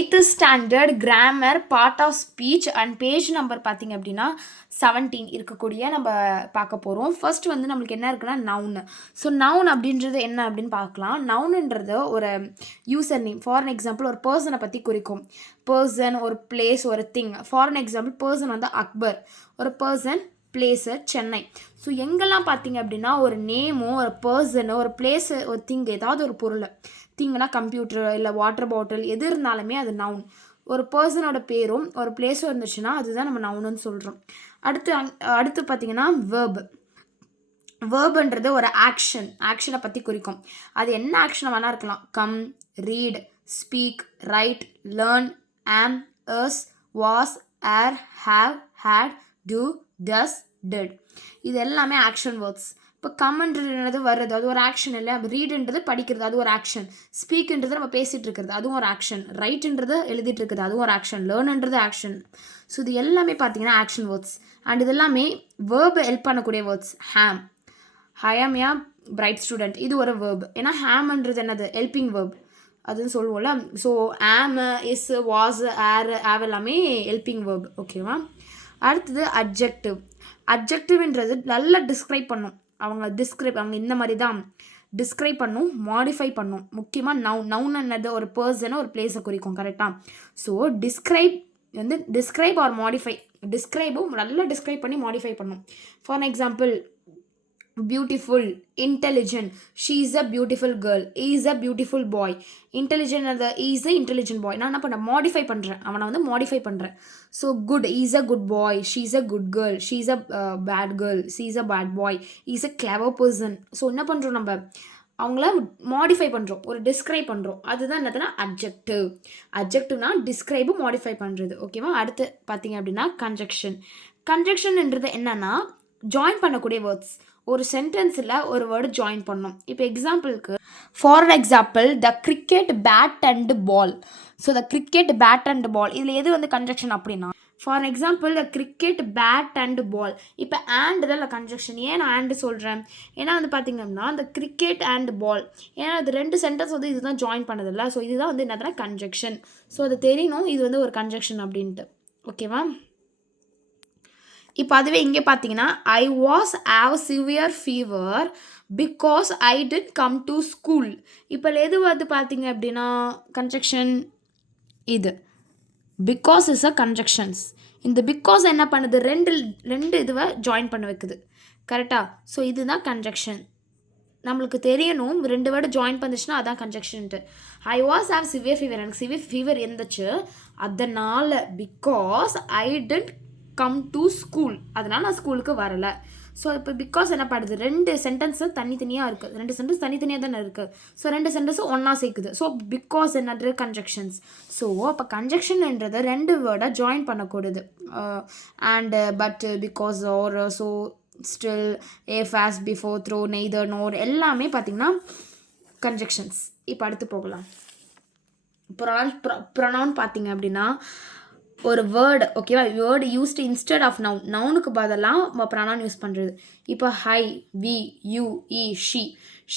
8th standard grammar part of speech and page number பார்த்தீங்க அப்படின்னா 17 இருக்கக்கூடிய நம்ம பார்க்க போகிறோம். ஃபர்ஸ்ட் வந்து நம்மளுக்கு என்ன இருக்குன்னா நவுன். ஸோ நவுன் அப்படின்றது என்ன அப்படின்னு பார்க்கலாம். நவுன்ன்றது ஒரு யூசர் நேம். ஃபார் எக்ஸாம்பிள் ஒரு பர்சனை பற்றி குறிக்கும். பர்சன், ஒரு பிளேஸ், ஒரு திங். ஃபார் எக்ஸாம்பிள் பர்சன் வந்து அக்பர், ஒரு பர்சன், பிளேஸு சென்னை. ஸோ எங்கெல்லாம் பார்த்தீங்க அப்படின்னா ஒரு நேமோ, ஒரு பர்சனோ, ஒரு பிளேஸு, ஒரு திங், ஏதாவது ஒரு பொருள், திங்னா கம்ப்யூட்டர் இல்லை வாட்டர் பாட்டில் எது இருந்தாலுமே அது நவுன். ஒரு பர்சனோட பேரும் ஒரு பிளேஸும் இருந்துச்சுன்னா அதுதான் நம்ம நவுன்னு சொல்கிறோம். அடுத்து பார்த்தீங்கன்னா வேர்பு. வேர்புன்றது ஒரு ஆக்ஷனை பற்றி குறிக்கும். அது என்ன ஆக்ஷனை வேணா இருக்கலாம். Come, read, speak, write, learn, am, is, was, are, have, had, do, does, did. இது எல்லாமே ஆக்ஷன் வேர்ட்ஸ். இப்போ கம்ன்றது வருது, அது ஒரு ஆக்ஷன் இல்லை. ரீடுன்றது படிக்கிறது, அது ஒரு ஆக்ஷன். ஸ்பீக்ன்றது நம்ம பேசிகிட்டு இருக்கிறது, அதுவும் ஒரு ஆக்ஷன். ரைட்டுன்றது எழுதிட்டு இருக்குது, அதுவும் ஒரு ஆக்ஷன். லேர்ன்ன்றது ஆக்ஷன். ஸோ இது எல்லாமே பார்த்தீங்கன்னா ஆக்ஷன் வேர்ட்ஸ். அண்ட் இது எல்லாமே வேர்பை ஹெல்ப் பண்ணக்கூடிய வேர்ட்ஸ். ஹேம், ஐ ஆம் ஏ பிரைட் ஸ்டூடெண்ட், இது ஒரு வேர்ப். ஏன்னா ஹேம்ன்றது என்னது, ஹெல்பிங் வேர்ப் அதுன்னு சொல்லுவோம்ல. ஸோ ஆம், இஸ், வாஸ், ஏர், ஆவ் எல்லாமே ஹெல்பிங் வேர்ப். ஓகேவா. அடுத்தது அட்ஜெக்டிவ். அட்ஜெக்டிவ்ன்றது நல்லா டிஸ்கிரைப் பண்ணும். அவங்க இந்த மாதிரி தான் டிஸ்கிரைப் பண்ணும், மாடிஃபை பண்ணும். முக்கியமாக நவுன் என்னது, ஒரு பர்சனை, ஒரு பிளேஸை குறிக்கும். கரெக்டாக. So describe or modify. டிஸ்கிரைபும் நல்லா டிஸ்கிரைப் பண்ணி மாடிஃபை பண்ணும். For example beautiful, intelligent, she is a beautiful girl, is a beautiful boy. Intelligent அந்த இஸ் அ இன்டெலிஜென்ட் பாய். நான் என்ன பண்ணேன், மாடிஃபை பண்ணுறேன், அவனை வந்து மாடிஃபை பண்ணுறேன். So good, is a good boy, she is a good girl, she is a bad girl, she is a bad boy, is a clever person. So என்ன பண்ணுறோம், நம்ம அவங்கள மாடிஃபை பண்ணுறோம், ஒரு டிஸ்கிரைப் பண்ணுறோம். அதுதான் என்னதுன்னா அட்ஜெக்டிவ். அட்ஜெக்டிவ்னா டிஸ்கிரைபு மாடிஃபை பண்ணுறது. ஓகேவா. அடுத்து பார்த்தீங்க அப்படின்னா கன்ஜெக்ஷன். கன்ஜெக்ஷன்ன்றது என்னன்னா ஜாயின் பண்ணக்கூடிய வேர்ட்ஸ். ஒரு சென்டென்ஸில் ஒரு வேர்டு ஜாயின் பண்ணணும். இப்போ எக்ஸாம்பிளுக்கு for example the cricket bat and ball. So the cricket bat and ball, இதில் எது வந்து கன்ஜெக்ஷன் அப்படின்னா, for example the cricket bat and ball. இப்போ ஆண்ட் தான் இல்லை கன்ஜெக்ஷன். ஏன் நான் ஆண்டு சொல்கிறேன், ஏன்னா வந்து பார்த்தீங்கன்னா அந்த கிரிக்கெட் அண்ட் பால், ஏன்னா அது ரெண்டு சென்டென்ஸ் வந்து இதுதான் ஜாயின் பண்ணதில்ல. ஸோ இதுதான் வந்து என்னதுன்னா கன்ஜெக்ஷன். ஸோ அது தெரியணும், இது வந்து ஒரு கன்ஜெக்ஷன் அப்படின்ட்டு. ஓகேவா. இப்போ அதுவே இங்கே பார்த்தீங்கன்னா ஐ was have severe fever because I did come to school. இப்போ எது வந்து பார்த்தீங்க அப்படின்னா கன்ஜெக்ஷன் இது. Because is a conjunctions. இந்த பிகாஸ் என்ன பண்ணுது, ரெண்டு இதுவை ஜாயின் பண்ண வைக்குது. கரெக்டாக. ஸோ இதுதான் கன்ஜெக்ஷன். நம்மளுக்கு தெரியணும், ரெண்டு வேர்டு ஜாயின் பண்ணிச்சுன்னா அதான் கன்ஜெக்ஷன்ட்டு. I was have severe fever, எனக்கு சிவியர் ஃபீவர் இருந்துச்சு, அதனால் because I did come to school, அதனால் நான் ஸ்கூலுக்கு வரலை. ஸோ இப்போ பிகாஸ் என்ன பண்ணுது, ரெண்டு சென்டென்ஸு தனித்தனியாக இருக்குது, ரெண்டு சென்டென்ஸ் தனித்தனியாக தானே இருக்குது. ஸோ ரெண்டு சென்டென்ஸும் ஒன்றா சேர்க்குது. ஸோ பிகாஸ் என்னது கன்ஜெக்ஷன்ஸ். ஸோ அப்போ கன்ஜெக்ஷன்ன்றது ரெண்டு வேர்டை ஜாயின் பண்ணக்கூடாது. And but, because, or, so, still, if, as, before, through, neither, nor எல்லாமே பார்த்திங்கன்னா கன்ஜெக்ஷன்ஸ். இப்போ அடுத்து போகலாம். ப்ரொனவுன் பார்த்தீங்க அப்படின்னா ஒரு வேர்டு. ஓகேவா. Word used instead of noun. நவுனுக்கு பதிலாக நம்ம ப்ரொனவுன் யூஸ் பண்ணுறது. இப்போ I, we, you, he, she.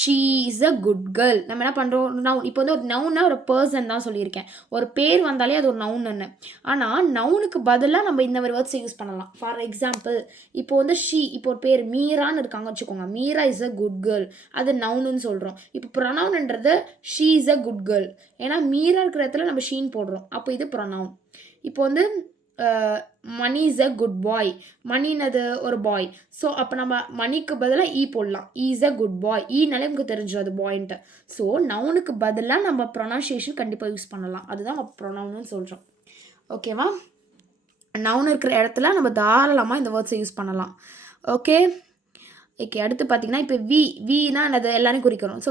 She is a good girl. நம்ம என்ன பண்ணுறோம், நவுன். இப்போ வந்து ஒரு நவுன்னா ஒரு பர்சன் தான் சொல்லியிருக்கேன். ஒரு பேர் வந்தாலே அது ஒரு நவுன்னு. ஆனால் நவுனுக்கு பதிலாக நம்ம இந்த மாதிரி வேர்ட்ஸை யூஸ் பண்ணலாம். ஃபார் எக்ஸாம்பிள் இப்போ வந்து ஷீ, இப்போ ஒரு பேர் மீரான்னு இருக்காங்க வச்சுக்கோங்க. Meera is a good girl, அது நவுன்னு சொல்கிறோம். இப்போ ப்ரொனவுன்ன்றது she is a good girl. ஏன்னா மீரா இருக்கிற இடத்துல நம்ம ஷீன் போடுறோம், அப்போ இது ப்ரொனவுன். இப்போ வந்து மணி இஸ் அ குட் பாய், மணினது ஒரு பாய். ஸோ அப்போ நம்ம மணிக்கு பதிலாக ஈ போடலாம், இஸ் அ குட் பாய். ஈனாலே நமக்கு தெரிஞ்சிடும் அது பாயிண்ட்டு. ஸோ நவுனுக்கு பதிலாக நம்ம ப்ரொனன்சியேஷன் கண்டிப்பாக யூஸ் பண்ணலாம், அதுதான் ப்ரொனவுன்னு சொல்கிறோம். ஓகேவா. நவுன் இருக்கிற இடத்துல நம்ம தாராளமாக இந்த வேர்ட்ஸை யூஸ் பண்ணலாம். ஓகே. அடுத்து பார்த்தீங்கன்னா இப்போ வினா அது எல்லாரையும் குறிக்கிறோம். So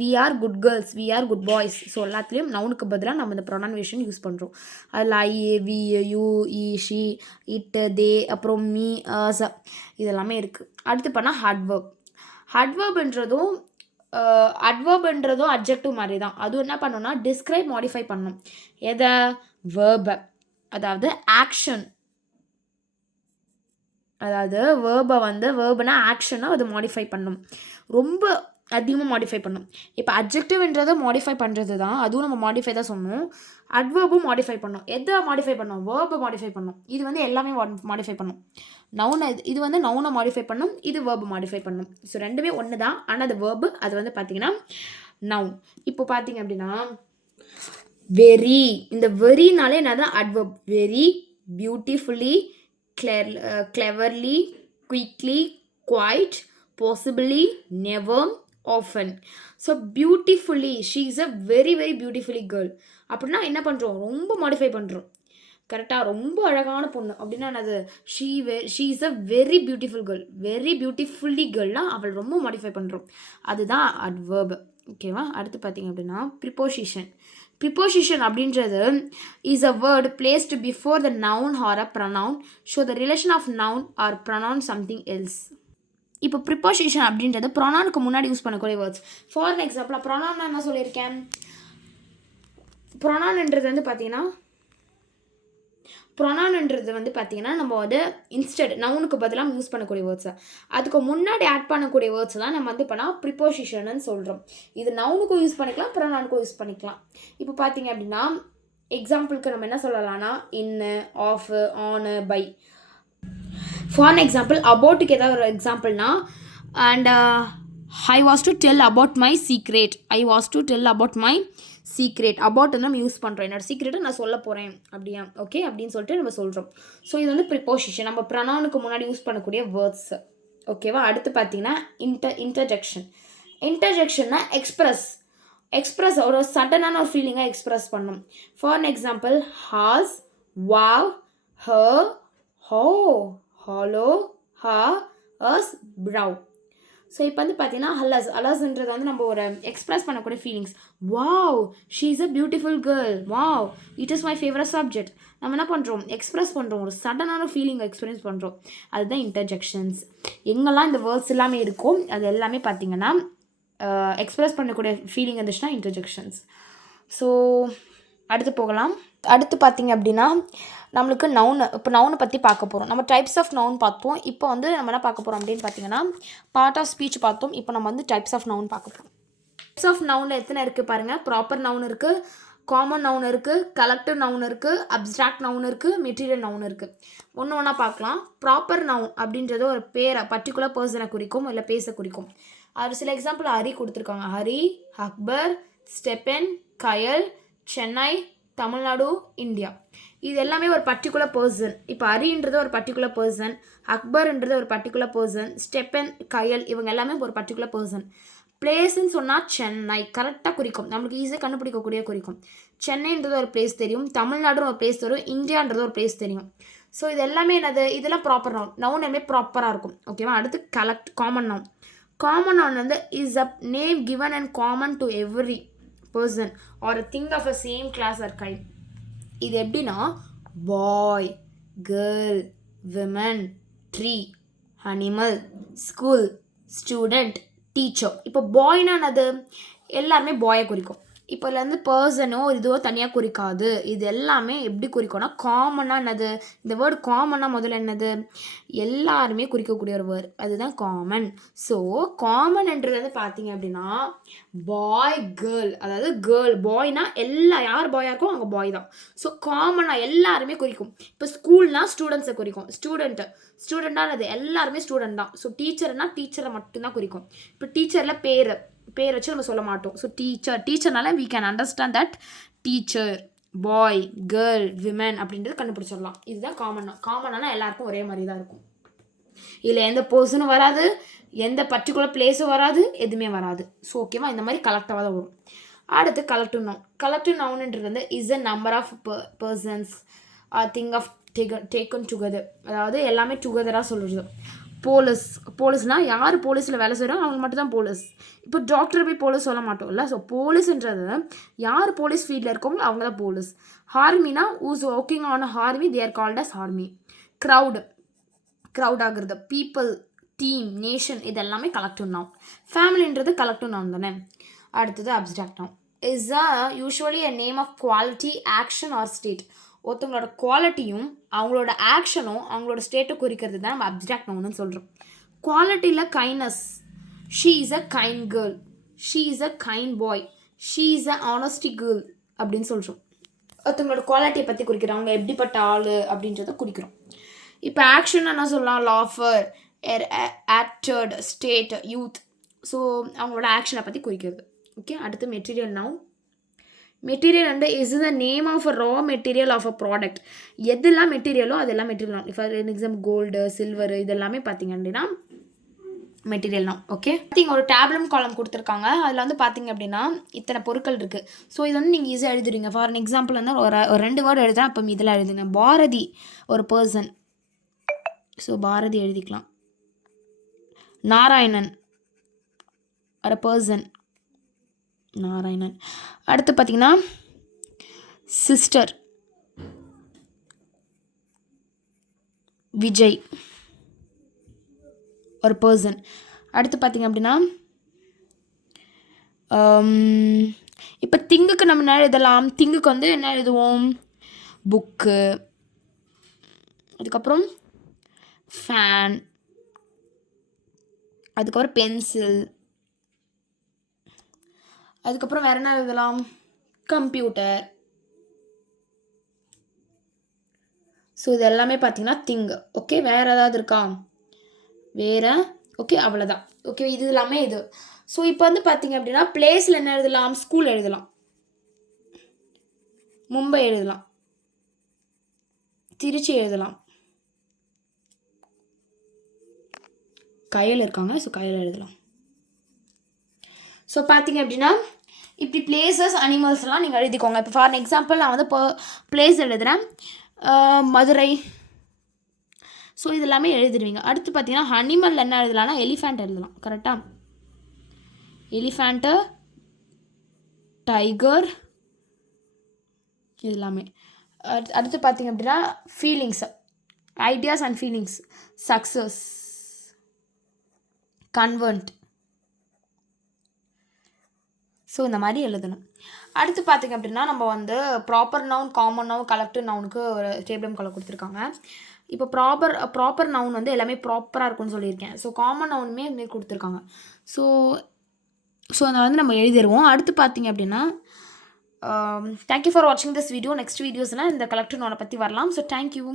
we are good girls, we are good boys. So எல்லாத்துலேயும் நவுனுக்கு பதிலாக நம்ம இந்த ப்ரொனன்சியேஷன் யூஸ் பண்ணுறோம். அதில் I, we, you, he, she, it, they, அப்புறம் மீ, அஸ், இதெல்லாமே இருக்குது. அடுத்து பண்ணால் ஹட்வர்ப்ன்றதும் அட்ஜெக்டிவ் மாதிரி தான். அதுவும் என்ன பண்ணணும்னா டிஸ்கிரைப், மாடிஃபை பண்ணணும். எதை, வேர்பை, அதாவது ஆக்ஷன். அதாவது வேர்பை வந்து வேர்புனா ஆக்ஷனை அது மாடிஃபை பண்ணும். ரொம்ப அதிகமாக மாடிஃபை பண்ணும். இப்போ அட்ஜெக்டிவ்ன்றதை மாடிஃபை பண்ணுறது தான், அதுவும் நம்ம மாடிஃபை தான் சொன்னோம். அட்வர்பும் மாடிஃபை பண்ணோம். எதை மாடிஃபை பண்ணோம்? வேர்பை மாடிஃபை பண்ணோம். இது வந்து எல்லாமே மாடிஃபை பண்ணும். நவுனை இது வந்து நவுனை மாடிஃபை பண்ணும், இது வேர்பு மாடிஃபை பண்ணும். ஸோ ரெண்டுமே ஒன்று தான், ஆனால் அது வேர்பு, அது வந்து பார்த்தீங்கன்னா நவுன். இப்போ பார்த்தீங்க அப்படின்னா வெரி, இந்த வெரினாலே என்னதான் adverb. Very, beautifully, cleverly, quickly, quite, possibly, never, often. So beautifully, she is a very very beautifully girl அப்படின்னா என்ன பண்ணுறோம்? ரொம்ப மாடிஃபை பண்ணுறோம். கரெக்டாக, ரொம்ப அழகான பொண்ணு அப்படின்னா என்னது? She is a very beautiful girl. Very beautifully கேர்ள்னால் அவள் ரொம்ப மாடிஃபை பண்ணுறோம். அதுதான் அட்வர்ப். ஓகேவா? அடுத்து பார்த்தீங்க அப்படின்னா ப்ரிப்போசிஷன். ப்ரிப்போசிஷன் அப்படின்றது is a word placed before the noun or a pronoun show the relation of noun or pronoun something else. இப்போ ப்ரிப்போசிஷன் அப்படின்றது ப்ரொனவுனுக்கு முன்னாடி யூஸ் பண்ணக்கூடிய வேர்ட்ஸ். ஃபார் எக்ஸாம்பிள் ப்ரொனவுன் என்ன சொல்லியிருக்கேன்? ப்ரொனவுன்ன்றது வந்து பார்த்தீங்கன்னா நம்ம வந்து இன்ஸ்டெட் நவுனுக்கு பதிலாக யூஸ் பண்ணக்கூடிய வேர்ட்ஸை அதுக்கு முன்னாடி ஆட் பண்ணக்கூடிய வேர்ட்ஸ் தான் நம்ம வந்து இப்போ ப்ரிப்போசிஷன்னு சொல்கிறோம். இது நவுனுக்கும் யூஸ் பண்ணிக்கலாம், ப்ரொனவுனுக்கும் யூஸ் பண்ணிக்கலாம். இப்போ பார்த்தீங்க அப்படின்னா எக்ஸாம்பிளுக்கு நம்ம என்ன சொல்லலாம்னா in, of, on, by. For example அபவுட்டுக்கு ஏதாவது ஒரு எக்ஸாம்பிள்னா and I was to tell about my secret. About வந்து நம்ம யூஸ் பண்ணுறோம். என்னோட சீக்ரெட்டை நான் சொல்ல போகிறேன் அப்படியா, ஓகே அப்படின்னு சொல்லிட்டு நம்ம சொல்கிறோம். ஸோ இது வந்து ப்ரிப்போசிஷன், நம்ம ப்ரனவுனுக்கு முன்னாடி யூஸ் பண்ணக்கூடிய வேர்ட்ஸ். ஓகேவா? அடுத்து பார்த்தீங்கன்னா இன்டர்ஜெக்ஷன்னா எக்ஸ்பிரஸ் ஒரு சடனான ஒரு ஃபீலிங்காக எக்ஸ்பிரஸ் பண்ணும். For example has, wow, her, ஹோ, ஹாலோ, ஹா, அஸ், ப்ரவ். ஸோ இப்போ வந்து பார்த்தீங்கன்னா அலஸ்ன்றது வந்து நம்ம ஒரு எக்ஸ்பிரஸ் பண்ணக்கூடிய feelings. Wow, she is a beautiful girl. Wow, it is my favourite subject. நம்ம என்ன பண்ணுறோம்? எக்ஸ்பிரஸ் பண்ணுறோம், ஒரு சடனான ஃபீலிங்கை எக்ஸ்பீரியன்ஸ் பண்ணுறோம். அதுதான் இன்டர்ஜெக்ஷன்ஸ். எங்கெல்லாம் இந்த வேர்ட்ஸ் எல்லாமே இருக்கும் அது எல்லாமே பார்த்தீங்கன்னா எக்ஸ்பிரஸ் பண்ணக்கூடிய ஃபீலிங் இருந்துச்சுன்னா இன்டர்ஜெக்ஷன்ஸ். ஸோ அடுத்து போகலாம். அடுத்து பார்த்தீங்க அப்படின்னா நம்மளுக்கு நவுனை பற்றி பார்க்க போகிறோம். நம்ம டைப்ஸ் ஆஃப் நவுன் பார்த்தோம். இப்போ வந்து நம்ம என்ன பார்க்க போகிறோம் அப்படின்னு பார்த்தீங்கன்னா பார்ட் ஆஃப் ஸ்பீச் பார்த்தோம். இப்போ நம்ம வந்து டைப்ஸ் ஆஃப் நவுன் பார்க்க போகிறோம். டைப்ஸ் ஆஃப் நவுனில் எத்தனை இருக்குது பாருங்கள். ப்ராப்பர் நவுன் இருக்குது, காமன் நவுன் இருக்குது, கலெக்டிவ் நவுன் இருக்குது, அப்ஸ்ட்ராக்ட் நவுன் இருக்குது, மெட்டீரியல் நவுன் இருக்குது. ஒன்று ஒன்றா பார்க்கலாம். ப்ராப்பர் நவுன் அப்படின்றது ஒரு பேரை பர்டிகுலர் பர்சனை குறிக்கும், இல்லை பேச குறிக்கும். அது சில எக்ஸாம்பிள் ஹரி கொடுத்துருக்காங்க. ஹரி, அக்பர், ஸ்டெபன், கயல், சென்னை, தமிழ்நாடு, இந்தியா. இது எல்லாமே ஒரு பர்டிகுலர் பர்சன். இப்போ ஹரின்றது ஒரு பர்டிகுலர் பர்சன், அக்பர்ன்றது ஒரு பர்டிகுலர் பர்சன், ஸ்டெபன், கயல் இவங்க எல்லாமே ஒரு பர்டிகுலர் பர்சன். பிளேஸ்ன்னு சொன்னால் சென்னை கரெக்டாக குறிக்கும், நம்மளுக்கு ஈஸியாக கண்டுபிடிக்கக்கூடிய குறிக்கும். சென்னைன்றது ஒரு பிளேஸ் தெரியும், தமிழ்நாடுன்னு ஒரு பிளேஸ் தெரியும், இந்தியான்றது ஒரு பிளேஸ் தெரியும். ஸோ இது எல்லாமே என்னது? இதெல்லாம் ப்ராப்பர் நவுன். நவுன் எல்லாமே ப்ராப்பராக இருக்கும். ஓகேவா? அடுத்து காமன் நவுன். காமன் நவுன் வந்து is a name given and common to every person or a thing of a same class or kind. இது எப்படின்னா boy, girl, women, tree, animal, school, student, teacher. இப்போ பாய்னா அது எல்லாருமே பாயை குறிக்கும். இப்போ இதில் வந்து பர்சனோ இதுவோ தனியாக குறிக்காது. இது எல்லாமே எப்படி குறிக்கும்னா காமனாக என்னது? இந்த வேர்டு காமனாக முதல்ல என்னது? எல்லாருமே குறிக்கக்கூடிய ஒரு வேர்டு, அதுதான் காமன். ஸோ காமன்ன்றது வந்து பார்த்தீங்க அப்படின்னா பாய், கேர்ள், அதாவது கேர்ள் பாய்னா யார் பாயாக இருக்கோ அவங்க பாய் தான். ஸோ காமனாக எல்லாருமே குறிக்கும். இப்போ ஸ்கூல்னா ஸ்டூடெண்ட்ஸை குறிக்கும். ஸ்டூடெண்ட்டாக அது எல்லாருமே ஸ்டூடெண்ட் தான். ஸோ டீச்சர்னா டீச்சரை மட்டும்தான் குறிக்கும். இப்போ டீச்சரில் பேர் வச்சு நம்ம சொல்ல மாட்டோம். ஸோ டீச்சர்னால we can understand that teacher, boy, girl, women அப்படின்றது கண்டுபிடிச்சிடலாம். இதுதான் காமனாக எல்லாருக்கும் ஒரே மாதிரி தான் இருக்கும். இதில் எந்த பர்சனும் வராது, எந்த பர்டிகுலர் பிளேஸும் வராது, எதுவுமே வராது. ஸோ ஓகேவா? இந்த மாதிரி கலெக்டிவாக தான் வரும். அடுத்து கலெக்டிவ் நவுன்ன்றது வந்து is a number of persons thing of taken together, அதாவது எல்லாமே டுகெதராக சொல்கிறது. போலீஸ்னால் யார் போலீஸில் வேலை செய்கிறாங்க அவங்க மட்டும் தான் போலீஸ். இப்போ டாக்டர் போய் போலீஸ் சொல்ல மாட்டோம்ல. ஸோ போலீஸ்ன்றது யார் போலீஸ் ஃபீல்டில் இருக்கவங்க அவங்க தான் போலீஸ். ஆர்மினா who's working on army they are called as army. Crowd ஆகுறது, பீப்புள், டீம், நேஷன் இது எல்லாமே கலெக்டிவ் நவுன். ஃபேமிலின்றது கலெக்டிவ் நவுன் தானே. அடுத்தது abstract noun. Is usually a name of quality, action or state. ஒருத்தவங்களோட குவாலிட்டியும் அவங்களோட ஆக்ஷனும் அவங்களோட ஸ்டேட்டை குறிக்கிறது தான் நம்ம அப்ஸ்ட்ராக்ட் நவுன்னு சொல்கிறோம். குவாலிட்டியில் kindness, she is a kind girl, she is a kind bye, she is a honesty girl அப்படின்னு சொல்கிறோம். ஒருத்தவங்களோட குவாலிட்டியை பற்றி குறிக்கிறோம், அவங்க எப்படிப்பட்ட ஆள் அப்படின்றத குறிக்கிறோம். இப்போ ஆக்ஷன் என்ன சொல்லலாம், லாஃபர், ஆக்டர்ட், ஸ்டேட், யூத். ஸோ அவங்களோட ஆக்ஷனை பற்றி குறிக்கிறது. ஓகே, அடுத்து மெட்டீரியல் நவுன். மெட்டீரியல் வந்து is the name of a raw material of a product. எதெல்லாம் மெட்டீரியலோ அதெல்லாம் மெட்டீரியல். இப்போ எக்ஸாம்பிள் கோல்டு, சில்வர் இதெல்லாமே பார்த்தீங்க அப்படின்னா மெட்டீரியல் நவுன். ஓகே, நீங்கள் ஒரு டேப்லம் காலம் கொடுத்துருக்காங்க, அதில் வந்து பார்த்தீங்க அப்படின்னா இத்தனை பொருட்கள் இருக்குது. ஸோ இது வந்து நீங்கள் ஈஸியாக எழுதுறீங்க. ஃபார் எக்ஸாம்பிள் வந்து ஒரு 2 வேர்டு எழுதுறேன், அப்போ இதெல்லாம் எழுதுங்க. பாரதி ஒரு பர்சன், ஸோ பாரதி எழுதிக்கலாம். நாராயணன் ஒரு பர்சன், நாராயணன். அடுத்து பார்த்தீங்கன்னா சிஸ்டர், விஜய் ஒரு பர்சன். அடுத்து பார்த்தீங்க அப்படின்னா இப்போ திங்குக்கு நம்ம என்ன எழுதலாம், திங்குக்கு வந்து என்ன எழுதுவோம், புக்கு, அதுக்கப்புறம் ஃபேன், அதுக்கப்புறம் பென்சில், அதுக்கப்புறம் வேறு என்ன எழுதலாம், கம்ப்யூட்டர். ஸோ இது எல்லாமே பார்த்தீங்கன்னா திங்கு. ஓகே, வேறு ஏதாவது இருக்கா, வேறு? ஓகே, அவ்வளோதான். ஓகே, இது எல்லாமே இது. ஸோ இப்போ வந்து பார்த்தீங்க அப்படின்னா பிளேஸில் என்ன எழுதலாம், ஸ்கூல் எழுதலாம், மும்பை எழுதலாம், திருச்சி எழுதலாம், கையில் இருக்காங்க, ஸோ கையில் எழுதலாம். ஸோ பார்த்தீங்க அப்படின்னா இப்படி பிளேசஸ், அனிமல்ஸ்லாம் நீங்கள் எழுதிக்கோங்க. இப்போ ஃபார் எக்ஸாம்பிள் நான் வந்து இப்போ பிளேஸ் எழுதுகிறேன், மதுரை. ஸோ இது எல்லாமே எழுதிடுவீங்க. அடுத்து பார்த்தீங்கன்னா அனிமல் என்ன எழுதலாம்னா எலிஃபேண்ட் எழுதலாம். கரெக்டாக, எலிஃபேண்ட்டு, டைகர், இது எல்லாமே. அடுத்து பார்த்தீங்க அப்படின்னா feelings, ideas and feelings, success, convert. So இந்த மாதிரி எழுதணும். அடுத்து பார்த்திங்க அப்படின்னா நம்ம வந்து proper noun, common noun, collective நவுனுக்கு ஒரு டேபிள் கலர் கொடுத்துருக்காங்க. இப்போ ப்ராப்பர் நவுன் வந்து எல்லாமே ப்ராப்பராக இருக்கும்னு சொல்லியிருக்கேன். ஸோ காமன் நவுனுமே இதுமாரி கொடுத்துருக்காங்க. ஸோ அதை வந்து நம்ம எழுதிடுவோம். அடுத்து பார்த்திங்க அப்படின்னா தேங்க்யூ ஃபார் வாட்சிங் திஸ் வீடியோ. நெக்ஸ்ட் வீடியோஸ்னால் இந்த கலெக்டிவ் நவுனை பற்றி வரலாம். So thank you.